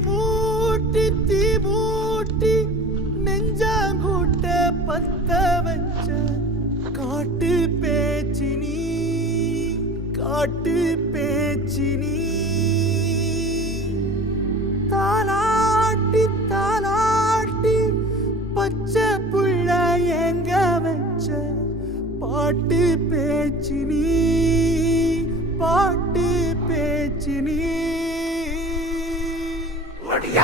மூட்டி தீ மூட்டி நெஞ்சாங்கூட்ட பத்த வச்ச காட்டு பேச்சினி காட்டு பேச்சினி தாலாட்டி தாலாட்டி பச்சை புள்ள எங்க வச்ச பாட்டு பேச்சினி பாட்டு பேச்சினி நீ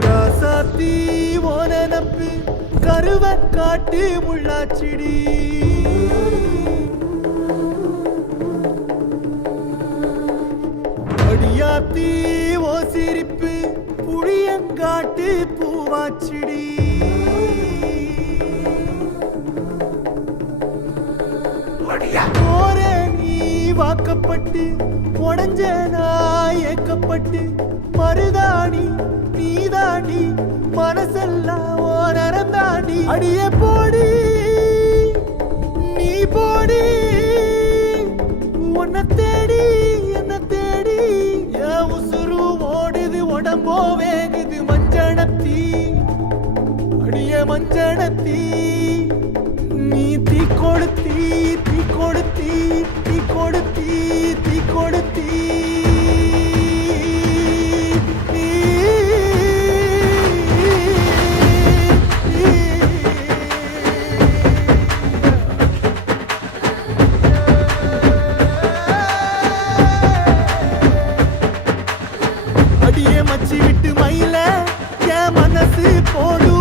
ராசாத்தி ஓன கருவ காட்டு முள்ளாச்சிடி. அடியாத்தீ சிரிப்பு புளியங்காட்டு பூவாச்சிடி. போற நீ வாக்கப்பட்டு உடஞ்ச நான் ஏக்கப்பட்டு மருதாணி நீதாண்டி மனசெல்லாம் ஓ நரந்தாண்டி அடிய போடி நீ போடி உன்னை போவேகுது மஞ்சனத்தி. அடிய மஞ்சனத்தி. நீ தீ கொடுத்தி தீ கொடுத்தி தீ கொடுத்தி தீ கொடுத்தி అలసిపోడు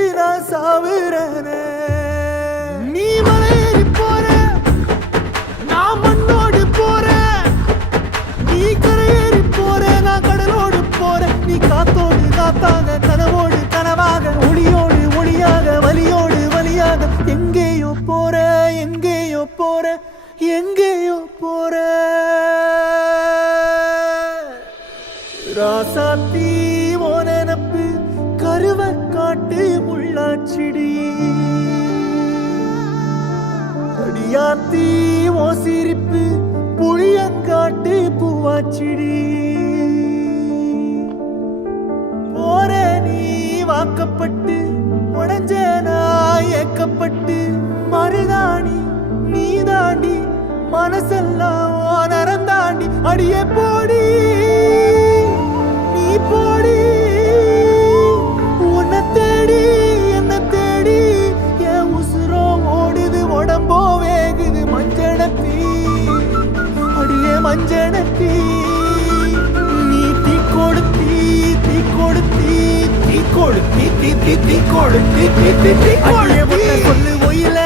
பிடிச்சு நான் சாவுறேனே. நீ மலையேறி போற, நான் மண்ணோடு போறேன் நீ கரையேறி போற நான் கடலோடு போற நீ காத்தோடு காத்தாக கனவோடு கனவாக ஒளியோடு ஒளியாக வலியோடு வலியாக எங்கேயோ போற எங்கேயோ போற எங்கே யாத்தி ஓ சிரிப்பு புளியங்காட்டு பூவாச்சிடி. போற நீ வாக்கப்பட்டு உடஞ்ச நான் ஏக்கப்பட்டு மருதாணி நீ தாண்டி மனசெல்லாம் நரந்தாண்டி அடியே போடி. அடியே மஞ்சனத்தீ நீ தீ கொடுத்தி தீ கொடுத்தி தீ கொடுத்தி தீ தீ தீ கொடுத்தி தீ தீ தீ கொடுத்தி சொல்லு ஒயில